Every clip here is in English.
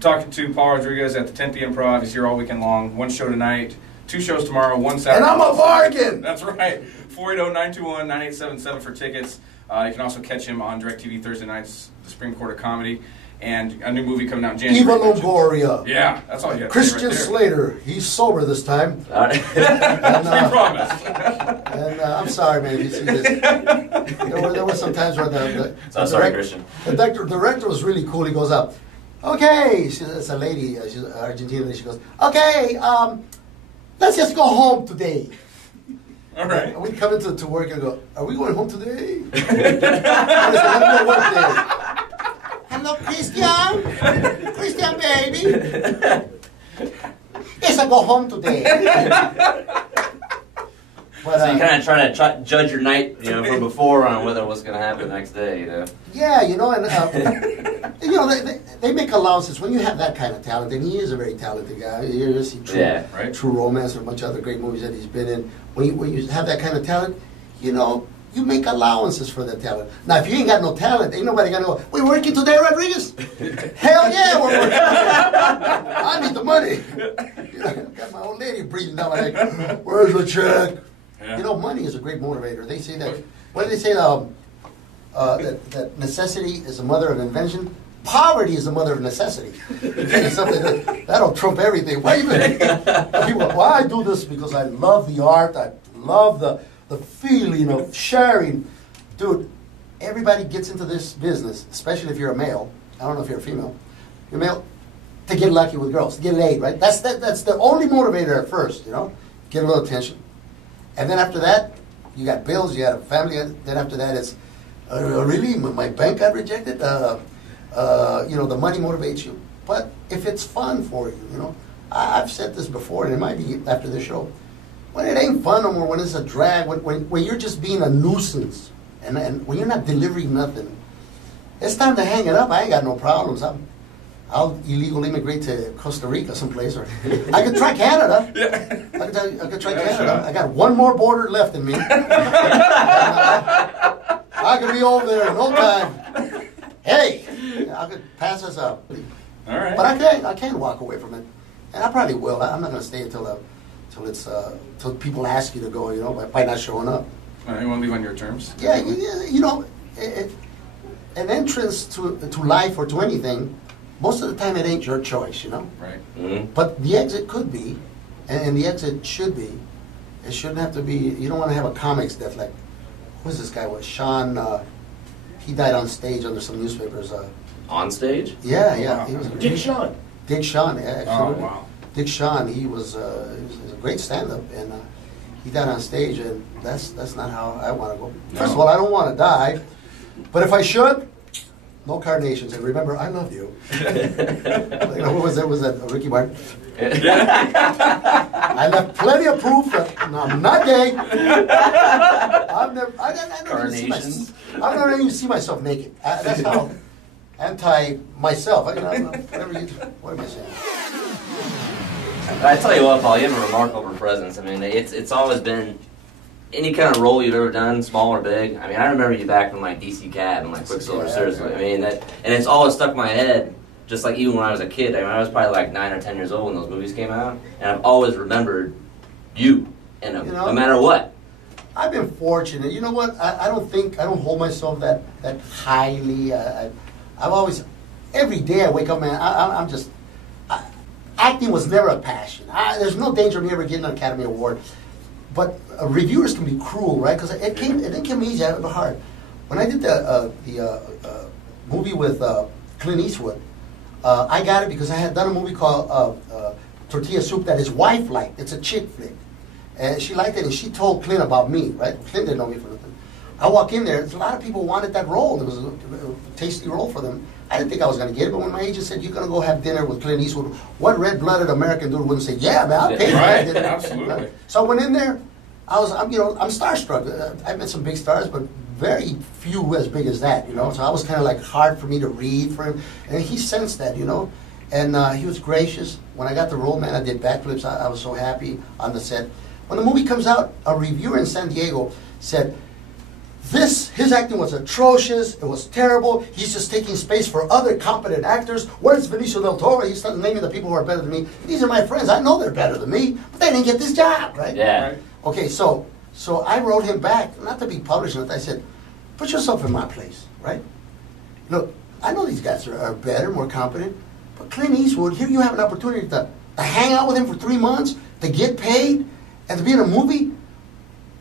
talking to Paul Rodriguez at the Tempe Improv. He's here all weekend long. One show tonight, 2 shows tomorrow, 1 Saturday. And I'm a bargain! That's right. 480-921-9877 for tickets. You can also catch him on DirecTV Thursday nights, the Supreme Court of Comedy. And a new movie coming out in January. Eva Longoria. Yeah, that's all you have Christian to say right Slater. He's sober this time. We promise. And I'm sorry, man, if you see this. There were some times where the director was really cool. He goes up, okay, it's a lady, she's Argentinian, she goes, okay, let's just go home today. All right. And we come into work and go, are we going home today? Let me go work today. Hello, Christian. Christian, baby. Yes, I go home today. But, so you kind of try to judge your night, from before on whether what's going to happen the next day, Yeah, and they make allowances when you have that kind of talent, and he is a very talented guy. You see True Romance and a bunch of other great movies that he's been in. When you have that kind of talent, you make allowances for that talent. Now, if you ain't got no talent, ain't nobody gonna go, we working today, Rodriguez? Hell yeah, we're working. I need the money. Got my old lady breathing down my neck. Where's the check? Yeah. Money is a great motivator. They say that, what do they say, that necessity is the mother of invention? Poverty is the mother of necessity. It's something that'll trump everything. Why even people go, well, I do this because I love the art, I love the feeling of sharing. Dude, everybody gets into this business, especially if you're a male. I don't know if you're a female. You're male, to get lucky with girls, to get laid, right? That's the only motivator at first, get a little attention. And then after that, you got bills, you got a family. Then after that, it's, really? My bank got rejected? The money motivates you. But if it's fun for you, I've said this before, and it might be after the show. When it ain't fun no more, when it's a drag, when you're just being a nuisance, and when you're not delivering nothing, it's time to hang it up. I ain't got no problems. I'll illegal immigrate to Costa Rica someplace, or I could try Canada. Yeah. I could try Canada. Sure. I got one more border left in me. I could be over there in no time. Hey, I could pass this up. All right. But I can't walk away from it, and I probably will. I'm not going to stay until people ask you to go, by not showing up. You want to leave on your terms? Yeah, an entrance to life or to anything, most of the time it ain't your choice, Right. Mm-hmm. But the exit could be, and the exit should be. It shouldn't have to be. You don't want to have a comics death like, who's this guy? Was Sean? He died on stage under some newspapers. On stage? Yeah. Wow. He was Dick Shawn. Dick Shawn, yeah. Oh wow. Dick Shawn, he was a great stand-up, and he died on stage, and that's not how I want to go. First of all, I don't want to die, but if I should, no carnations. And remember, I love you. What was that? Was that Ricky Martin? I left plenty of proof that I'm not gay. I never even see myself naked. That's how anti-myself. What am I saying? I tell you what, Paul, you have a remarkable presence. I mean, it's always been any kind of role you've ever done, small or big. I mean, I remember you back from DC Cab and Quicksilver. Seriously, I mean and it's always stuck in my head. Just like even when I was a kid. I mean, I was probably like 9 or 10 years old when those movies came out, and I've always remembered you, no matter what. I've been fortunate. You know what? I don't hold myself that highly. I've always, every day I wake up, man. I'm just. Acting was never a passion. There's no danger of me ever getting an Academy Award. But reviewers can be cruel, right? Because it didn't come easy. It was hard. When I did the movie with Clint Eastwood, I got it because I had done a movie called Tortilla Soup that his wife liked. It's a chick flick. And she liked it, and she told Clint about me, right? Clint didn't know me for nothing. I walk in there, a lot of people wanted that role. It was a tasty role for them. I didn't think I was going to get it, but when my agent said, you're going to go have dinner with Clint Eastwood, what red-blooded American dude wouldn't say, yeah, man, I'll pay for right, that. Absolutely. So I went in there, I'm starstruck. I met some big stars, but very few as big as that, So I was kind of like hard for me to read for him. And he sensed that, And he was gracious. When I got the role, man, I did backflips. I was so happy on the set. When the movie comes out, a reviewer in San Diego said, his acting was atrocious. It was terrible. He's just taking space for other competent actors. Where's Benicio del Toro? He started naming the people who are better than me. These are my friends. I know they're better than me, but they didn't get this job, right? Yeah. Right. Okay, so I wrote him back, not to be published, I said, put yourself in my place, right? Look, I know these guys are better, more competent, but Clint Eastwood, here you have an opportunity to hang out with him for 3 months, to get paid, and to be in a movie.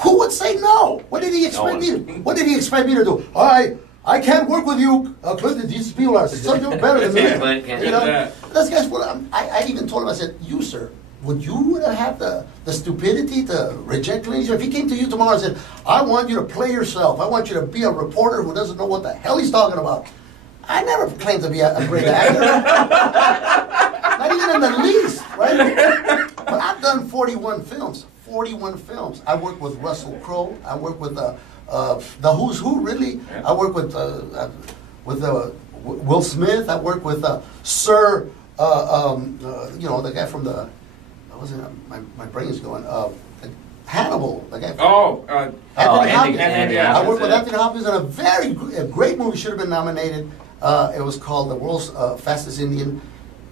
Who would say no? What did he expect me to? What did he expect me to do? I can't work with you, Clint. These people are something better than me. You know, this guy's full. I even told him. I said, "You, sir, would you have the stupidity to reject Clint Eastwood? If he came to you tomorrow and said, I want you to play yourself. I want you to be a reporter who doesn't know what the hell he's talking about." I never claimed to be a great actor. Not even in the least, right? But I've done 41 films. 41 films. I worked with Russell Crowe. I worked with the Who's Who, really. Yeah. I worked with Will Smith. I worked with Sir, you know, the guy from the, what was it? My brain is going. Hannibal, the guy from Anthony Hopkins. I worked with Anthony Hopkins in a great movie, should have been nominated. It was called The World's Fastest Indian.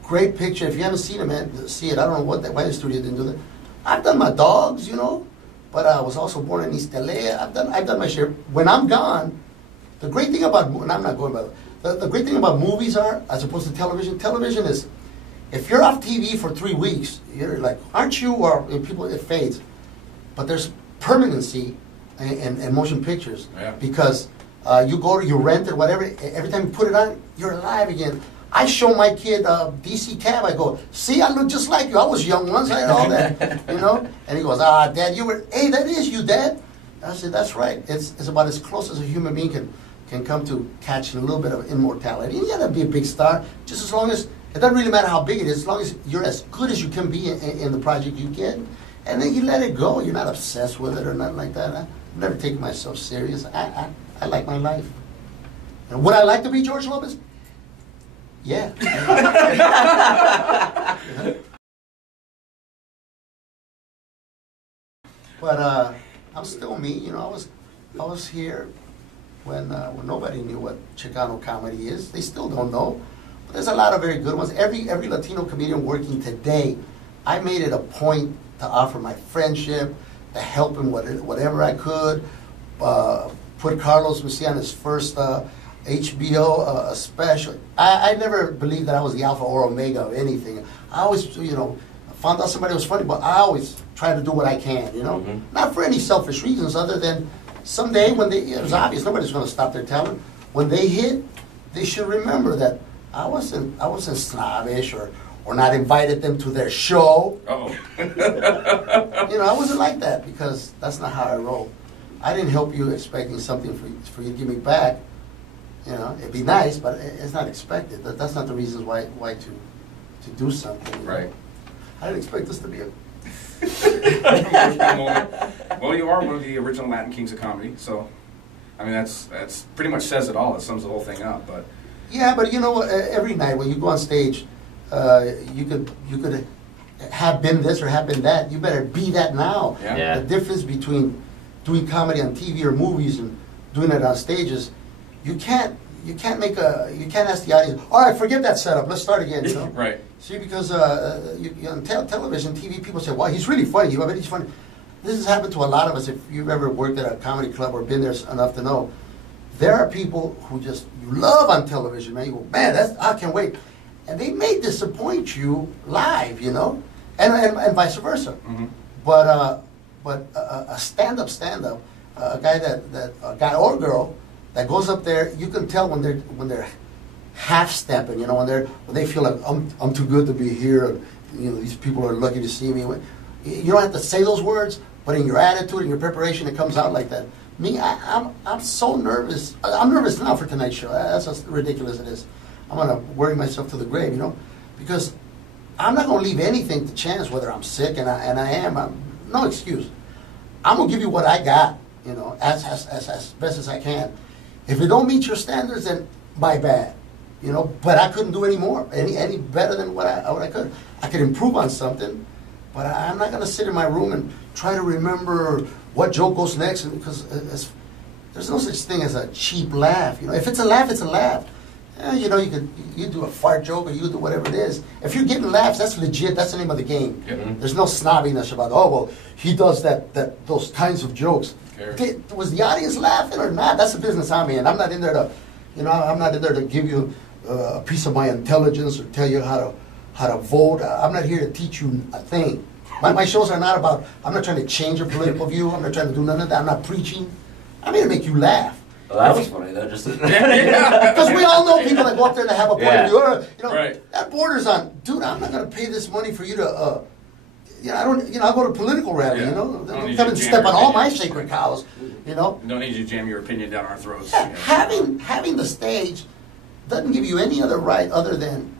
Great picture. If you haven't seen it, man, see it. I don't know why the studio didn't do that. I've done my dogs, you know, but I was also born in East LA. I've done my share. When I'm gone, the great thing about, and I'm not going by the great thing about movies are, as opposed to television is, if you're off TV for 3 weeks, you're like, aren't you? Or people, it fades. But there's permanency in motion pictures, because you rent it, whatever. Every time you put it on, you're alive again. I show my kid DC Cab. I go, see, I look just like you. I was young once. I had all that, you know. And he goes, Dad, you were. Hey, that is you, Dad. I said, that's right. It's about as close as a human being can come to catching a little bit of immortality. You gotta be a big star, just as long as it doesn't really matter how big it is, as long as you're as good as you can be in the project you get. And then you let it go. You're not obsessed with it or nothing like that. I never take myself serious. I like my life. And would I like to be George Lopez? Yeah. But I'm still me. You know, I was here when nobody knew what Chicano comedy is. They still don't know. But there's a lot of very good ones. Every Latino comedian working today, I made it a point to offer my friendship, to help him whatever I could. Put Carlos Mencia on his first HBO special. I never believed that I was the alpha or omega of anything. I always, you know, found out somebody was funny, but I always try to do what I can, you know? Mm-hmm. Not for any selfish reasons other than someday when it was obvious, nobody's going to stop their talent. When they hit, they should remember that I wasn't snobbish or not invited them to their show. Uh-oh. You know, I wasn't like that, because that's not how I roll. I didn't help you expecting something for you to give me back. You know, it'd be nice, but it's not expected. That's not the reasons why to do something. You know? Right. I didn't expect this to be a Well, you are one of the original Latin kings of comedy, so I mean that's pretty much says it all. It sums the whole thing up. But yeah, but you know, every night when you go on stage, you could have been this or have been that. You better be that now. Yeah. The difference between doing comedy on TV or movies and doing it on stages, you can't ask the audience, all right, forget that setup, let's start again, you know? Right. See, because on television, TV, people say, wow, he's really funny, I bet he's funny. This has happened to a lot of us. If you've ever worked at a comedy club or been there enough to know, there are people who just, you love on television, man. You go, man, I can't wait. And they may disappoint you live, you know? And vice versa. Mm-hmm. But a stand-up, a guy or girl that goes up there, you can tell when they're half-stepping, you know, when they feel like I'm too good to be here, and, you know, these people are lucky to see me. You don't have to say those words, but in your attitude and your preparation, it comes out like that. Me, I'm so nervous. I'm nervous now for tonight's show. That's how ridiculous it is. I'm gonna worry myself to the grave, you know, because I'm not gonna leave anything to chance. Whether I'm sick, and I am, no excuse. I'm gonna give you what I got, you know, as best as I can. If it don't meet your standards, then my bad, you know. But I couldn't do any more, any better than what I could. I could improve on something, but I'm not gonna sit in my room and try to remember what joke goes next, because there's no such thing as a cheap laugh. You know, if it's a laugh, it's a laugh. You know, you do a fart joke or you do whatever it is. If you're getting laughs, that's legit. That's the name of the game. Mm-hmm. There's no snobbiness about, oh, well, he does those kinds of jokes. Was the audience laughing or not? That's the business I'm in. I'm not in there to, you know, I'm not in there to give you a piece of my intelligence or tell you how to vote. I'm not here to teach you a thing. My shows are not about, I'm not trying to change your political view. I'm not trying to do none of that. I'm not preaching. I'm here to make you laugh. Well, that was funny though, just because we all know people that go up there to have a point of view. Or, you know, right. That borders on, dude. I'm not going to pay this money for you to. You know, I don't. You know, I go to political rally. You know, don't come and step on all my sacred cows. You know, don't need you to jam your opinion down our throats. Yeah, having the stage doesn't give you any other right other than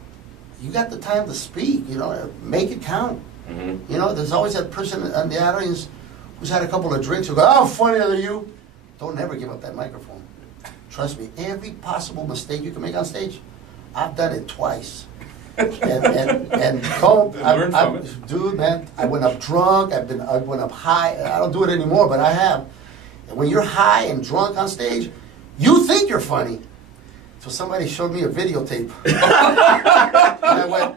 you got the time to speak. You know, make it count. Mm-hmm. You know, there's always that person in the audience who's had a couple of drinks who go, "Oh, funnier than you." Don't never give up that microphone. Trust me, every possible mistake you can make on stage, I've done it twice. And dude, man, I went up drunk. I went up high. I don't do it anymore, but I have. And when you're high and drunk on stage, you think you're funny. So somebody showed me a videotape. And I went.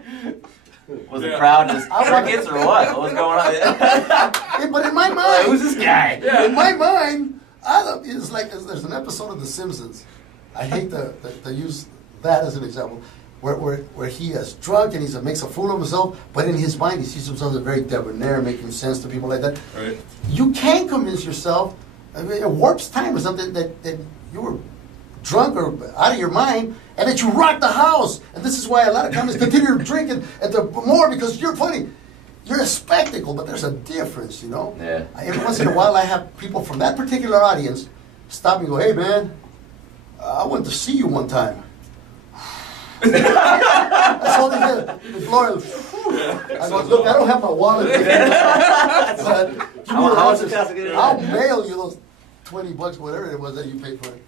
Was the crowd just crickets or what? What was going on? Yeah, but in my mind, who's this guy? In my mind. It's like there's an episode of The Simpsons. I hate to use that as an example, where he is drunk and he makes a fool of himself, but in his mind he sees himself as very debonair, making sense to people like that. Right. You can't convince yourself. I mean, it warps time or something that you were drunk or out of your mind, and that you rock the house. And this is why a lot of comics continue to drink and more because you're funny. You're a spectacle, but there's a difference, you know? Yeah. Every once in a while, I have people from that particular audience stop me and go, "Hey, man, I went to see you one time." That's all they did. I go, "Look, I don't have my wallet." But how much it cost to get it? I'll mail you those $20, whatever it was that you paid for it.